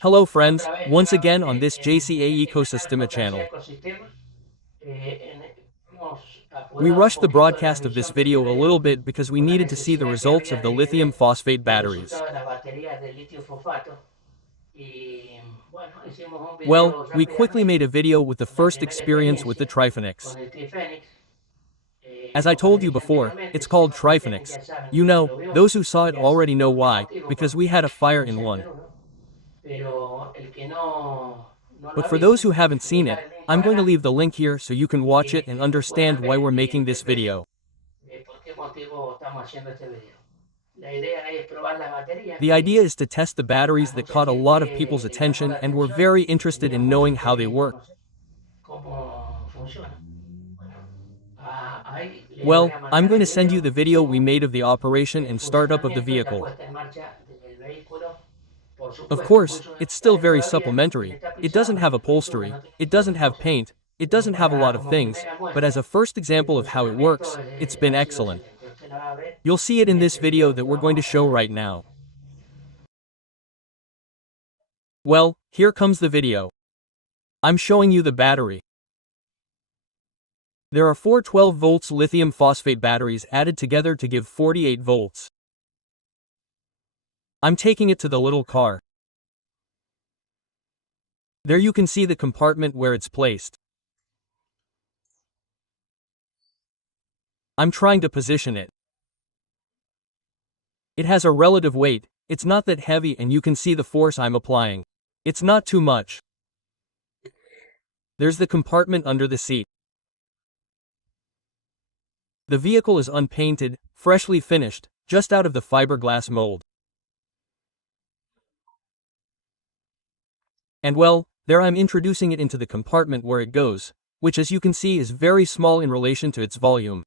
Hello friends, Otra vez once again on nuevamente this JCA en esta Ecosystem reportaje channel. de ecosistemas. Hemos We apurado un rushed the poquito la broadcast of this transmisión de este video a video little bit because we por la needed to see the necesidad que results of había the de lithium ver phosphate el batteries. resultado de las baterías de litio fosfato. Y bueno, hicimos un Well, video we quickly made rápidamente, a video with the una first primera experience with the experiencia Trifenix. con el Trifenix. As I Como les told you dije before, anteriormente, it's si called no lo tienen Trifenix. ya saben You que know, lo vio, those who saw it ya es already know porque why, motivo because we had a fire in one. encender uno. Pero el que no lo But ha for those visto, who haven't les voy a seen dejar it, el link por I'm going to acá leave the link here so you can watch it and que understand puedan why ver we're y making this interpreten video. por qué motivo estamos haciendo este video. La idea es probar las baterías The idea que is to test the a batteries that mucha caught a lot of gente people's le llamó attention la and were atención very y interested querían in knowing muchos how they querían work. conocer cómo funciona. Bueno, ahí les voy Well, a I'm mandar going el to send you video the que video we hicimos made of the operation del and startup of the funcionamiento y la vehicle. puesta en marcha del vehículo. Por Of supuesto, course, muchos it's still very todavía no tiene supplementary. It tapizado, doesn't no have tiene pintura, upholstery, no tiene it doesn't filtro, o have sea, paint, it pero doesn't have a lot of como things, primera but as muestra, a first el example of how it works, funcionamiento it's been ha sido excellent. excelente. Usted la va a ver You'll see it in en this este video video that que we're going to vamos show a right now. Well, here comes the video. I'm showing you the battery. There are four 12 volts lithium phosphate batteries added together to give 48 volts. I'm taking it to the little car. There you can see the compartment where it's placed. I'm trying to position it. It has a relative weight, it's not that heavy and you can see the force I'm applying. It's not too much. There's the compartment under the seat. The vehicle is unpainted, freshly finished, just out of the fiberglass mold. And well, there I'm introducing it into the compartment where it goes, which as you can see is very small in relation to its volume.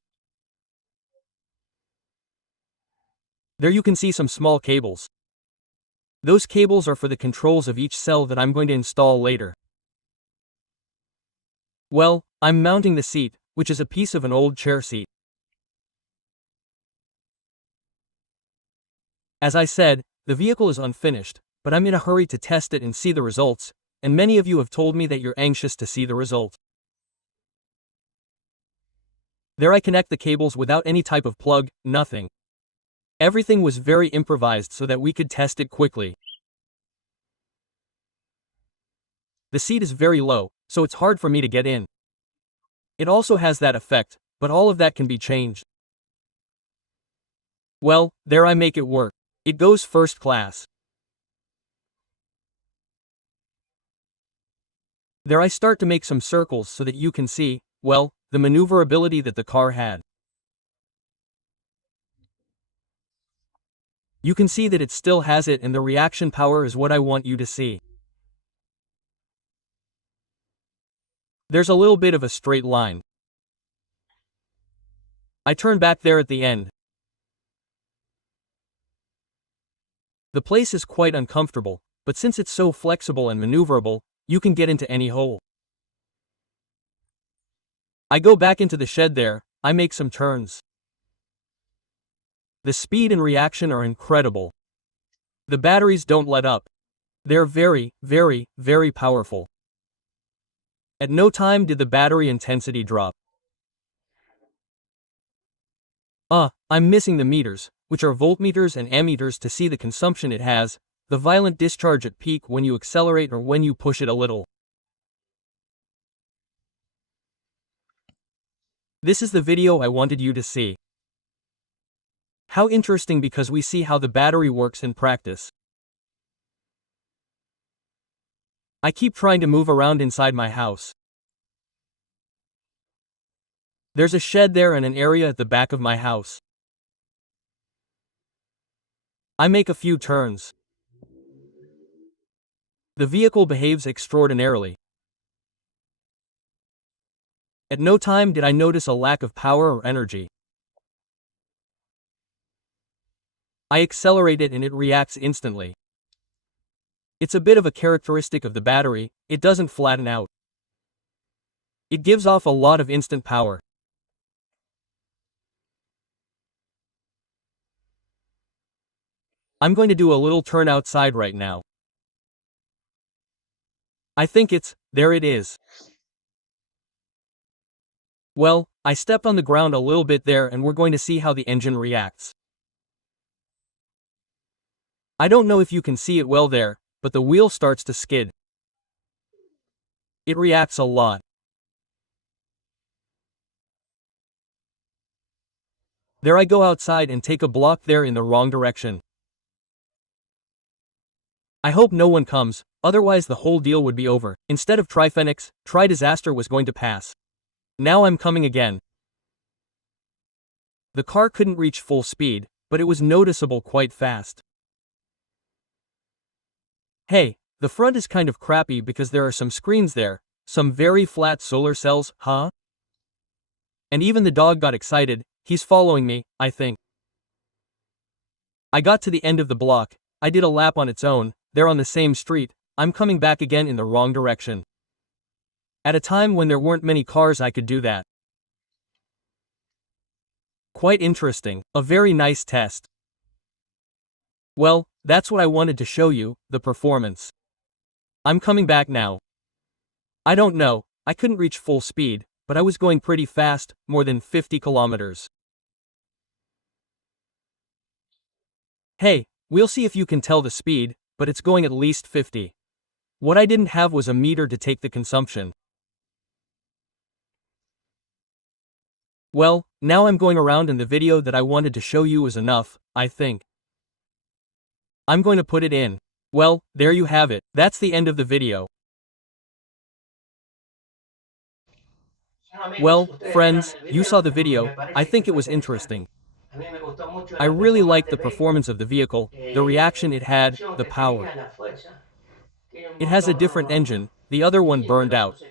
There you can see some small cables. Those cables are for the controls of each cell that I'm going to install later. Well, I'm mounting the seat, which is a piece of an old chair seat. As I said, the vehicle is unfinished, but I'm in a hurry to test it and see the results, and many of you have told me that you're anxious to see the result. There I connect the cables without any type of plug, nothing. Everything was very improvised so that we could test it quickly. The seat is very low, so it's hard for me to get in. It also has that effect, but all of that can be changed. Well, there I make it work. It goes first class. There I start to make some circles so that you can see, well, the maneuverability that the car had. You can see that it still has it and the reaction power is what I want you to see. There's a little bit of a straight line. I turn back there at the end. The place is quite uncomfortable, but since it's so flexible and maneuverable, you can get into any hole. I go back into the shed there, I make some turns. The speed and reaction are incredible. The batteries don't let up. They're very, very, very powerful. At no time did the battery intensity drop. I'm missing the meters, which are voltmeters and ammeters to see the consumption it has, the violent discharge at peak when you accelerate or when you push it a little. This is the video I wanted you to see. How interesting because we see how the battery works in practice. I keep trying to move around inside my house. There's a shed there and an area at the back of my house. I make a few turns. The vehicle behaves extraordinarily. At no time did I notice a lack of power or energy. I accelerate it and it reacts instantly. It's a bit of a characteristic of the battery, it doesn't flatten out. It gives off a lot of instant power. I'm going to do a little turn outside right now. There it is. Well, I stepped on the ground a little bit there and we're going to see how the engine reacts. I don't know if you can see it well there, but the wheel starts to skid. It reacts a lot. There I go outside and take a block there in the wrong direction. I hope no one comes, otherwise the whole deal would be over. Instead of Trifenix, Tri-Disaster was going to pass. Now I'm coming again. The car couldn't reach full speed, but it was noticeable quite fast. Hey, the front is kind of crappy because there are some screens there, some very flat solar cells, huh? And even the dog got excited, he's following me, I think. I got to the end of the block, I did a lap on its own, they're on the same street, I'm coming back again in the wrong direction. At a time when there weren't many cars I could do that. Quite interesting, a very nice test. Well, that's what I wanted to show you, the performance. I'm coming back now. I don't know, I couldn't reach full speed, but I was going pretty fast, more than 50 kilometers. Hey, we'll see if you can tell the speed, but it's going at least 50. What I didn't have was a meter to take the consumption. Well, now I'm going around and the video that I wanted to show you is enough, I think. I'm going to put it in. Well, there you have it, that's the end of the video. Well, friends, you saw the video, I think it was interesting. I really liked the performance of the vehicle, the reaction it had, the power. It has a different engine, the other one burned out.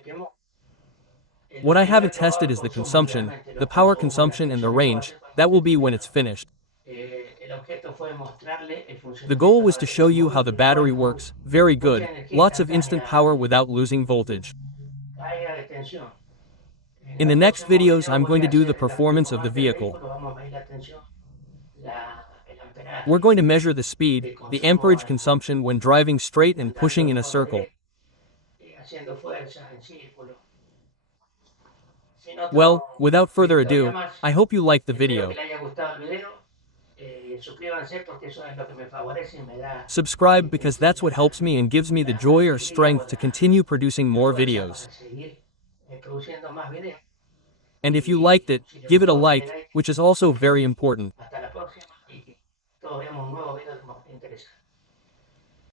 What I haven't tested is the consumption, the power consumption and the range, that will be when it's finished. The goal was to show you how the battery works, very good, lots of instant power without losing voltage. In the next videos I'm going to do the performance of the vehicle. We're going to measure the speed, the amperage consumption when driving straight and pushing in a circle. Well, without further ado, I hope you liked the video. Subscribe because that's what helps me and gives me the joy or strength to continue producing more videos. And if you liked it, give it a like, which is also very important.